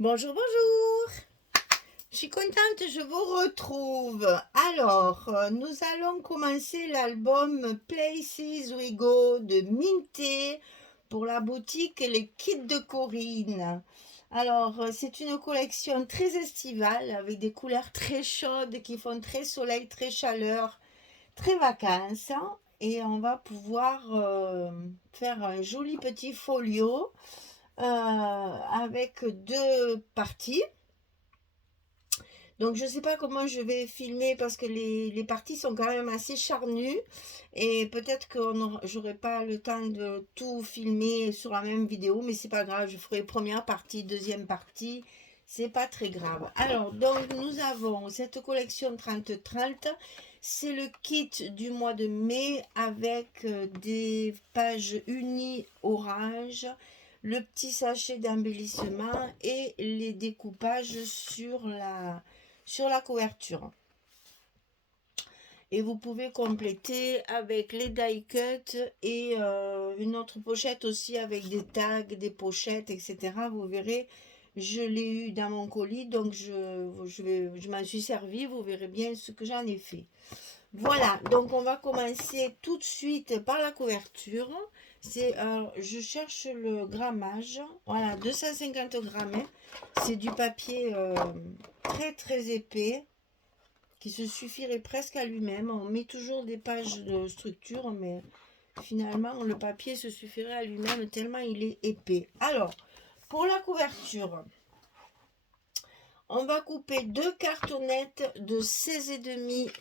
Bonjour, bonjour. Je suis contente, je vous retrouve. Alors, nous allons commencer l'album Places We Go de Minté pour la boutique Les Kits de Corinne. Alors, c'est une collection très estivale avec des couleurs très chaudes qui font très soleil, très chaleur, très vacances. Et on va pouvoir faire un joli petit folio avec deux parties. Donc je ne sais pas comment je vais filmer parce que les parties sont quand même assez charnues et peut-être que j'aurai pas le temps de tout filmer sur la même vidéo, mais c'est pas grave, je ferai première partie, deuxième partie, c'est pas très grave. Alors donc nous avons cette collection 30-30, c'est le kit du mois de mai avec des pages unies orange, le petit sachet d'embellissement et les découpages sur la couverture. Et vous pouvez compléter avec les die cuts et une autre pochette aussi avec des tags, des pochettes, etc. Vous verrez, je l'ai eu dans mon colis, donc je m'en suis servi. Vous verrez bien ce que j'en ai fait. Voilà, donc on va commencer tout de suite par la couverture. Je cherche le grammage. Voilà, 250 grammes. C'est du papier très très épais qui se suffirait presque à lui-même. On met toujours des pages de structure, mais finalement le papier se suffirait à lui-même tellement il est épais. Alors, pour la couverture, on va couper deux cartonnettes de 16,5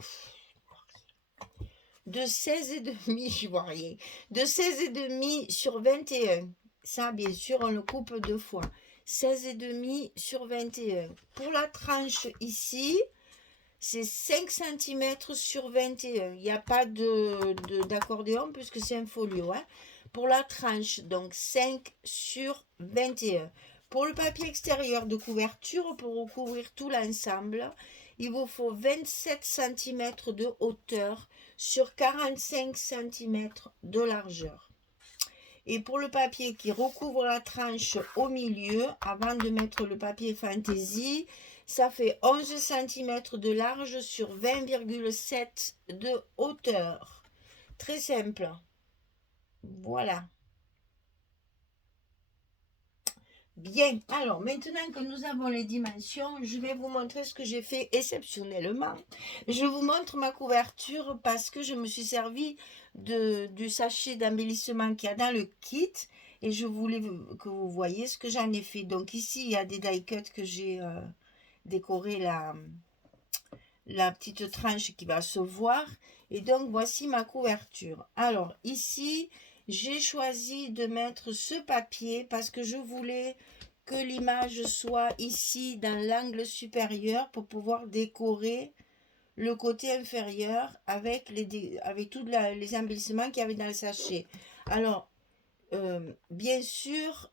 de 16 et demi, je vois rien, de 16 et demi sur 21. Ça, bien sûr, on le coupe deux fois. 16 et demi sur 21. Pour la tranche ici, c'est 5 cm sur 21. Il n'y a pas d'accordéon puisque c'est un folio. Hein. Pour la tranche, donc 5 sur 21. Pour le papier extérieur de couverture, pour recouvrir tout l'ensemble, il vous faut 27 cm de hauteur sur 45 cm de largeur. Et pour le papier qui recouvre la tranche au milieu, avant de mettre le papier fantaisie, ça fait 11 cm de large sur 20,7 de hauteur. Très simple. Voilà. Bien, alors maintenant que nous avons les dimensions, je vais vous montrer ce que j'ai fait exceptionnellement. Je vous montre ma couverture parce que je me suis servi du sachet d'embellissement qu'il y a dans le kit et je voulais que vous voyez ce que j'en ai fait. Donc ici, il y a des die cuts que j'ai décoré la petite tranche qui va se voir. Et donc, voici ma couverture. Alors ici, j'ai choisi de mettre ce papier parce que je voulais que l'image soit ici dans l'angle supérieur pour pouvoir décorer le côté inférieur avec tous les embellissements qu'il y avait dans le sachet. Alors, bien sûr,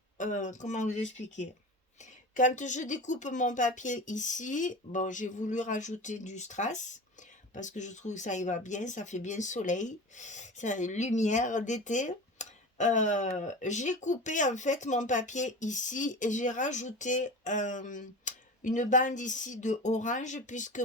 comment vous expliquer? Quand je découpe mon papier ici, bon, j'ai voulu rajouter du strass parce que je trouve que ça y va bien, ça fait bien soleil, ça lumière d'été. J'ai coupé en fait mon papier ici et j'ai rajouté une bande ici de orange puisque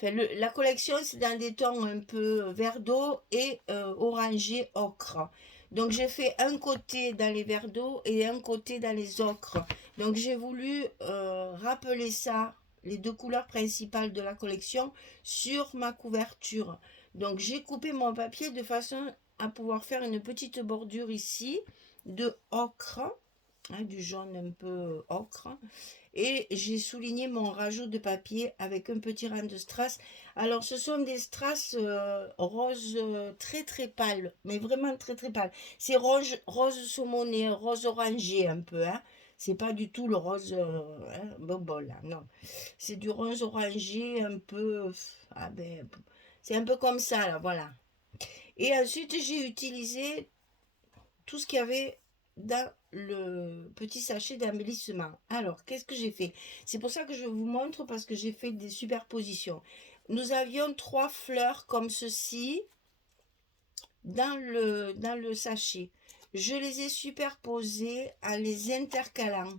la collection c'est dans des tons un peu vert d'eau et orangé ocre. Donc j'ai fait un côté dans les verres d'eau et un côté dans les ocres. Donc j'ai voulu rappeler ça, les deux couleurs principales de la collection, sur ma couverture. Donc j'ai coupé mon papier de façon à pouvoir faire une petite bordure ici de ocre, hein, du jaune un peu ocre. Et j'ai souligné mon rajout de papier avec un petit rang de strass. Alors ce sont des strass rose très très pâles, mais vraiment très très pâles. C'est rose saumoné, rose orangé un peu, hein. C'est pas du tout le rose bobo là, non. C'est du rose orangé un peu, ah ben, c'est un peu comme ça là, voilà. Et ensuite j'ai utilisé tout ce qu'il y avait dans le petit sachet d'embellissement. Alors, qu'est-ce que j'ai fait? C'est pour ça que je vous montre parce que j'ai fait des superpositions. Nous avions 3 fleurs comme ceci dans le sachet. Je les ai superposées en les intercalant.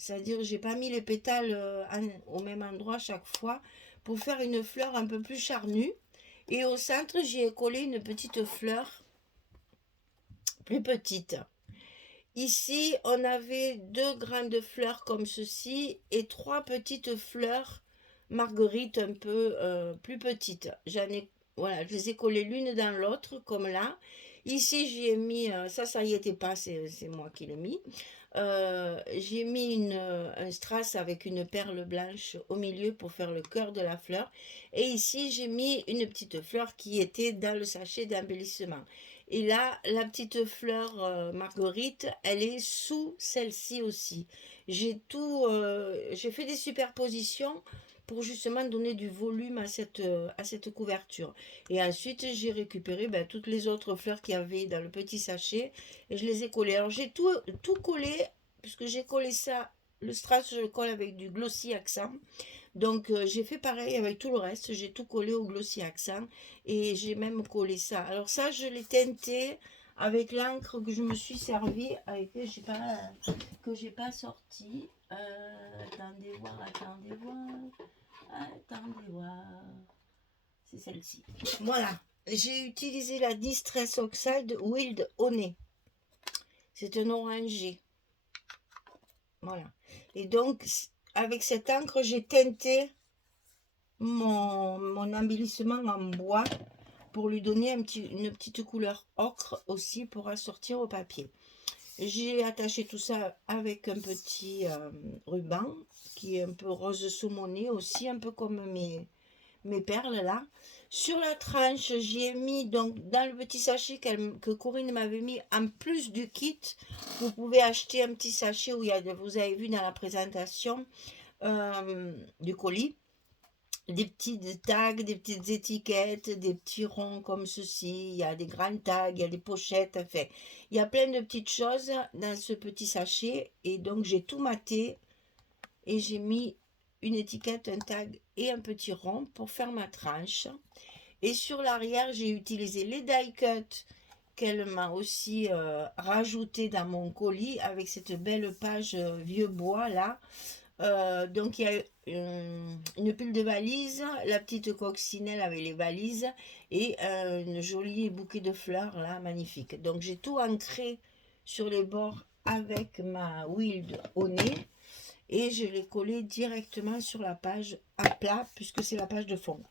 C'est-à-dire que j'ai pas mis les pétales au même endroit chaque fois pour faire une fleur un peu plus charnue. Et au centre, j'y ai collé une petite fleur plus petite. Ici, on avait 2 grandes fleurs comme ceci et 3 petites fleurs marguerites un peu plus petites. Voilà, je les ai collées l'une dans l'autre comme là. Ici, j'y ai mis, ça y était pas, c'est moi qui l'ai mis. J'ai mis un strass avec une perle blanche au milieu pour faire le cœur de la fleur. Et ici, j'ai mis une petite fleur qui était dans le sachet d'embellissement. Et là, la petite fleur marguerite, elle est sous celle-ci aussi. J'ai fait des superpositions pour justement donner du volume à cette couverture. Et ensuite, j'ai récupéré toutes les autres fleurs qu'il y avait dans le petit sachet et je les ai collées. Alors, j'ai tout collé, puisque j'ai collé ça, le strass, je le colle avec du glossy accent. Donc, j'ai fait pareil avec tout le reste. J'ai tout collé au glossy accent et j'ai même collé ça. Alors, ça, je l'ai teinté avec l'encre que je me suis servi, avec que j'ai pas sorti. Attendez voir. C'est celle-ci. Voilà. J'ai utilisé la Distress Oxide Wild Honey. C'est un orangé. Voilà. Et donc, avec cette encre, j'ai teinté mon embellissement en bois pour lui donner une petite couleur ocre aussi pour assortir au papier. J'ai attaché tout ça avec un petit ruban qui est un peu rose saumoné aussi, un peu comme mes perles là. Sur la tranche, j'ai mis donc dans le petit sachet que Corinne m'avait mis en plus du kit. Vous pouvez acheter un petit sachet où vous avez vu dans la présentation du colis, des petites tags, des petites étiquettes, des petits ronds comme ceci, il y a des grandes tags, il y a des pochettes, enfin, il y a plein de petites choses dans ce petit sachet et donc j'ai tout maté et j'ai mis une étiquette, un tag et un petit rond pour faire ma tranche. Et sur l'arrière, j'ai utilisé les die cuts qu'elle m'a aussi rajouté dans mon colis avec cette belle page vieux bois là. Donc il y a une pile de valises, la petite coccinelle avec les valises et un joli bouquet de fleurs là, magnifique. Donc j'ai tout ancré sur les bords avec ma Wild Honey et je l'ai collé directement sur la page à plat puisque c'est la page de fond.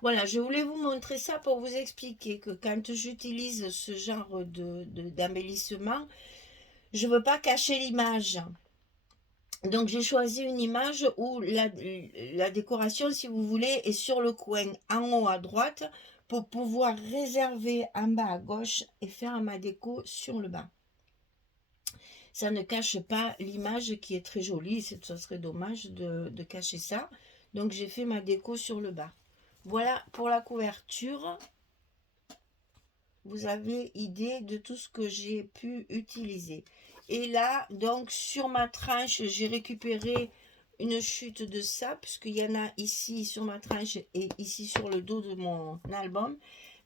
Voilà, je voulais vous montrer ça pour vous expliquer que quand j'utilise ce genre d'embellissement, je ne veux pas cacher l'image. Donc j'ai choisi une image où la décoration, si vous voulez, est sur le coin en haut à droite pour pouvoir réserver en bas à gauche et faire ma déco sur le bas. Ça ne cache pas l'image qui est très jolie, ça serait dommage de cacher ça. Donc j'ai fait ma déco sur le bas. Voilà pour la couverture. Vous avez idée de tout ce que j'ai pu utiliser. Et là, donc, sur ma tranche, j'ai récupéré une chute de ça, puisqu'il y en a ici sur ma tranche et ici sur le dos de mon album.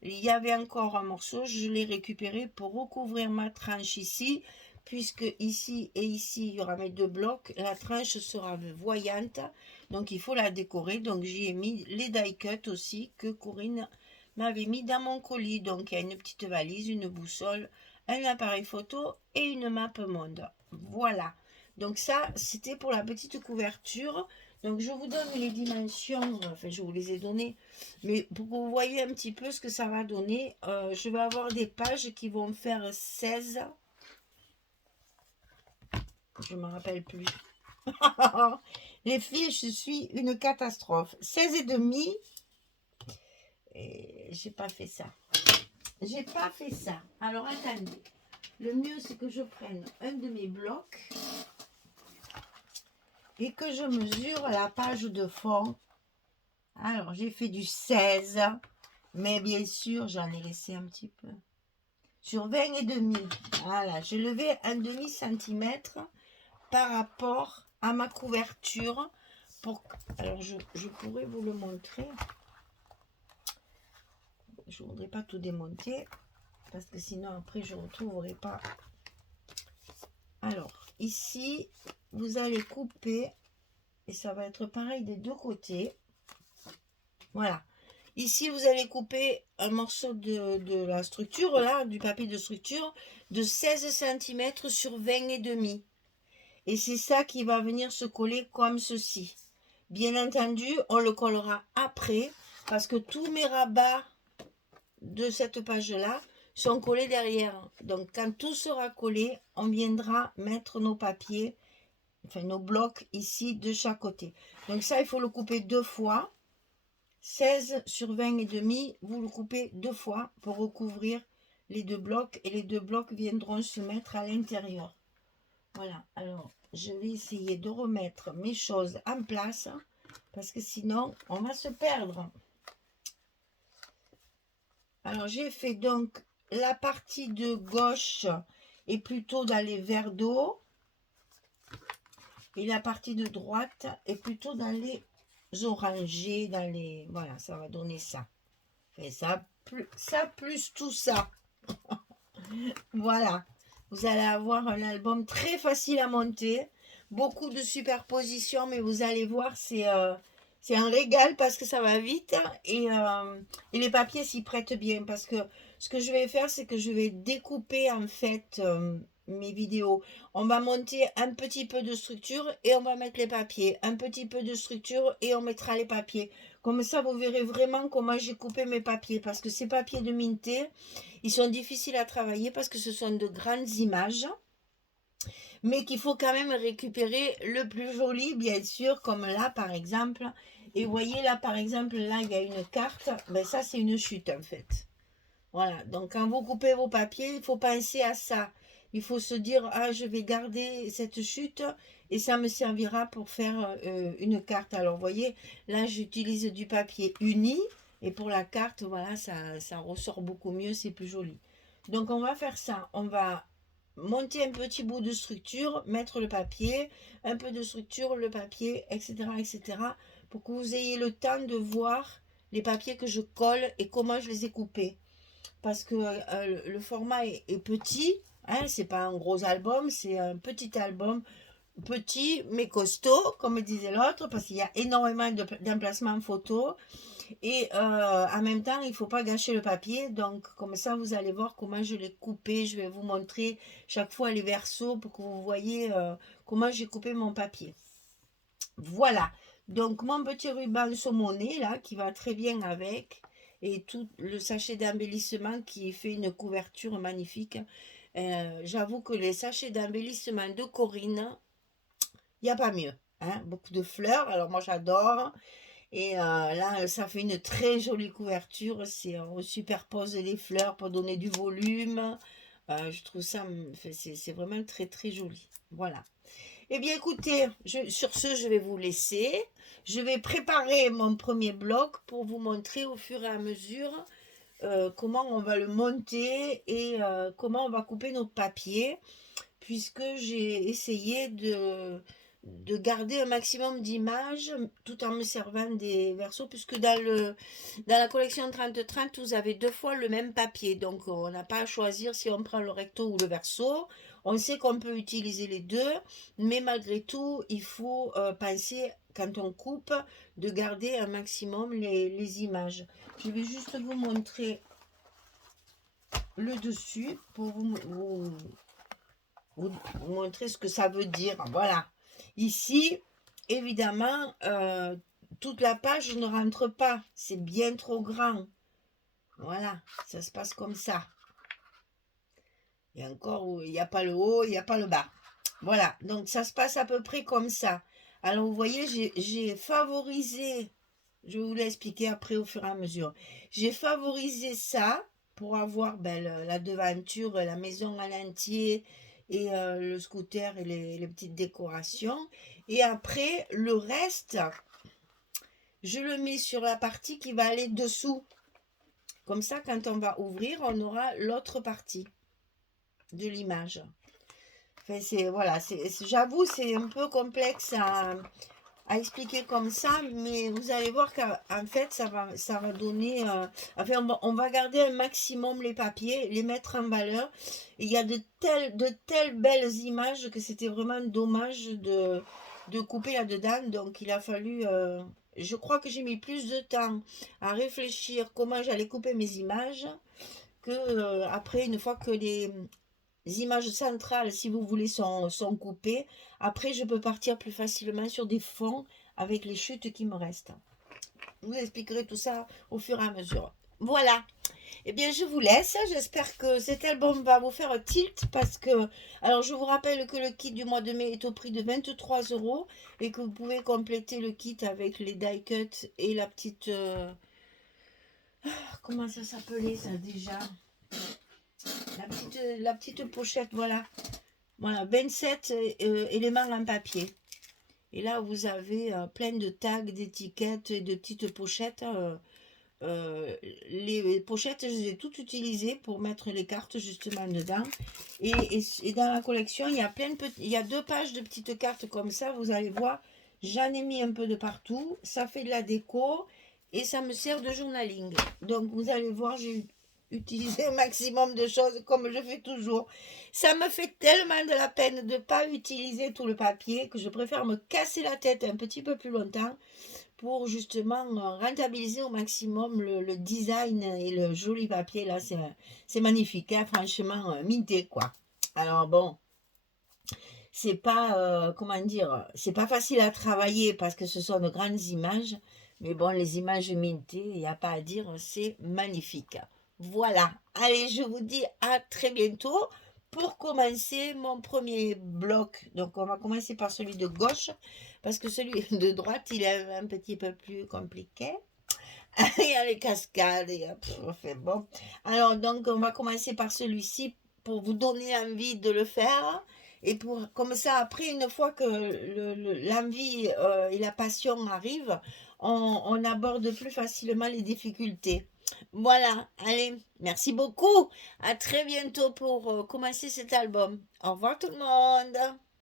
Il y avait encore un morceau, je l'ai récupéré pour recouvrir ma tranche ici, puisque ici et ici, il y aura mes 2 blocs. La tranche sera voyante, donc il faut la décorer. Donc, j'y ai mis les die cuts aussi que Corinne m'avait mis dans mon colis. Donc, il y a une petite valise, une boussole, un appareil photo et une map monde. Voilà. Donc ça, c'était pour la petite couverture. Donc je vous donne les dimensions, enfin je vous les ai données, mais pour que vous voyez un petit peu ce que ça va donner, je vais avoir des pages qui vont faire 16. Je ne me rappelle plus. Les filles, je suis une catastrophe. 16 et demi. Et j'ai pas fait ça. J'ai pas fait ça. Alors attendez. Le mieux, c'est que je prenne un de mes blocs et que je mesure la page de fond. Alors, j'ai fait du 16, mais bien sûr, j'en ai laissé un petit peu. Sur 20 et demi. Voilà, j'ai levé un demi-centimètre par rapport à ma couverture. Alors, je pourrais vous le montrer. Je ne voudrais pas tout démonter parce que sinon après je ne retrouverai pas. Alors ici, vous allez couper, et ça va être pareil des deux côtés. Voilà. Ici, vous allez couper un morceau de la structure, là, du papier de structure, de 16 cm sur 20 et demi. Et c'est ça qui va venir se coller comme ceci. Bien entendu, on le collera après, parce que tous mes rabats de cette page-là sont collés derrière. Donc, quand tout sera collé, on viendra mettre nos papiers, enfin nos blocs ici de chaque côté. Donc ça, il faut le couper deux fois. 16 sur 20 et demi, vous le coupez deux fois pour recouvrir les deux blocs et les deux blocs viendront se mettre à l'intérieur. Voilà, alors je vais essayer de remettre mes choses en place parce que sinon on va se perdre. Alors j'ai fait donc la partie de gauche est plutôt dans les verres d'eau et la partie de droite est plutôt dans les orangés, dans les... Voilà, ça va donner ça. Et ça plus tout ça. Voilà. Vous allez avoir un album très facile à monter. Beaucoup de superpositions, mais vous allez voir, c'est un régal parce que ça va vite. Et les papiers s'y prêtent bien. Parce que ce que je vais faire, c'est que je vais découper en fait mes vidéos. On va monter un petit peu de structure et on va mettre les papiers. Un petit peu de structure et on mettra les papiers. Comme ça, vous verrez vraiment comment j'ai coupé mes papiers. Parce que ces papiers de Minté, ils sont difficiles à travailler parce que ce sont de grandes images. Mais qu'il faut quand même récupérer le plus joli, bien sûr, comme là, par exemple. Et vous voyez, là, par exemple, là, il y a une carte. Ben, ça, c'est une chute, en fait. Voilà. Donc, quand vous coupez vos papiers, il faut penser à ça. Il faut se dire, ah, je vais garder cette chute et ça me servira pour faire une carte. Alors, vous voyez, là, j'utilise du papier uni. Et pour la carte, voilà, ça ressort beaucoup mieux, c'est plus joli. Donc, on va faire ça. On va monter un petit bout de structure, mettre le papier, un peu de structure, le papier, etc., etc., pour que vous ayez le temps de voir les papiers que je colle et comment je les ai coupés. Parce que le format est petit, hein, c'est pas un gros album, c'est un petit album, petit mais costaud, comme disait l'autre, parce qu'il y a énormément d'emplacements photos. Et en même temps, il ne faut pas gâcher le papier. Donc, comme ça, vous allez voir comment je l'ai coupé. Je vais vous montrer chaque fois les versos pour que vous voyez comment j'ai coupé mon papier. Voilà. Donc, mon petit ruban saumoné, là, qui va très bien avec. Et tout le sachet d'embellissement qui fait une couverture magnifique. J'avoue que les sachets d'embellissement de Corinne, il n'y a pas mieux. Hein. Beaucoup de fleurs. Alors, moi, j'adore. Et là, ça fait une très jolie couverture. On superpose les fleurs pour donner du volume. Je trouve ça, c'est vraiment très très joli. Voilà. Eh bien, écoutez, sur ce, je vais vous laisser. Je vais préparer mon premier bloc pour vous montrer au fur et à mesure comment on va le monter et comment on va couper nos papiers. Puisque j'ai essayé de garder un maximum d'images tout en me servant des versos, puisque dans la collection 30-30, vous avez deux fois le même papier. Donc, on n'a pas à choisir si on prend le recto ou le verso. On sait qu'on peut utiliser les deux, mais malgré tout, il faut penser, quand on coupe, de garder un maximum les images. Je vais juste vous montrer le dessus pour vous montrer ce que ça veut dire. Voilà. Ici, évidemment, toute la page ne rentre pas. C'est bien trop grand. Voilà, ça se passe comme ça. Et encore, il n'y a pas le haut, il n'y a pas le bas. Voilà, donc ça se passe à peu près comme ça. Alors, vous voyez, j'ai favorisé, je vais vous l'expliquer après au fur et à mesure. J'ai favorisé ça pour avoir la devanture, la maison à l'entier, et le scooter et les petites décorations. Et après, le reste, je le mets sur la partie qui va aller dessous. Comme ça, quand on va ouvrir, on aura l'autre partie de l'image. Enfin, voilà, j'avoue, c'est un peu complexe à à expliquer comme ça, mais vous allez voir qu'en fait, ça va donner... enfin, on va garder un maximum les papiers, les mettre en valeur. Et il y a de telles belles images que c'était vraiment dommage de couper là-dedans. Donc, il a fallu... je crois que j'ai mis plus de temps à réfléchir comment j'allais couper mes images que après, une fois que les images centrales, si vous voulez, sont coupées. Après, je peux partir plus facilement sur des fonds avec les chutes qui me restent. Je vous expliquerai tout ça au fur et à mesure. Voilà. Eh bien, je vous laisse. J'espère que cet album va vous faire tilt parce que... Alors, je vous rappelle que le kit du mois de mai est au prix de 23 euros et que vous pouvez compléter le kit avec les die cuts et la petite... comment ça s'appelait ça déjà? La petite pochette, voilà. Voilà, 27 éléments en papier. Et là, vous avez plein de tags, d'étiquettes et de petites pochettes. Les pochettes, je les ai toutes utilisées pour mettre les cartes justement dedans. Et dans la collection, il y a il y a 2 pages de petites cartes comme ça. Vous allez voir, j'en ai mis un peu de partout. Ça fait de la déco et ça me sert de journaling. Donc, vous allez voir, j'ai utilisé un maximum de choses comme je fais toujours. Ça me fait tellement de la peine de ne pas utiliser tout le papier que je préfère me casser la tête un petit peu plus longtemps pour justement rentabiliser au maximum le design et le joli papier. Là, c'est magnifique, hein, franchement, minté, quoi. Alors bon, c'est pas, comment dire, c'est pas facile à travailler parce que ce sont de grandes images, mais bon, les images mintées, il n'y a pas à dire, c'est magnifique. Voilà, allez, je vous dis à très bientôt pour commencer mon premier bloc. Donc, on va commencer par celui de gauche parce que celui de droite, il est un petit peu plus compliqué. Il y a les cascades, enfin bon. Alors, donc, on va commencer par celui-ci pour vous donner envie de le faire. Et pour, comme ça, après, une fois que l'envie et la passion arrivent, on aborde plus facilement les difficultés. Voilà, allez, merci beaucoup. À très bientôt pour commencer cet album. Au revoir tout le monde.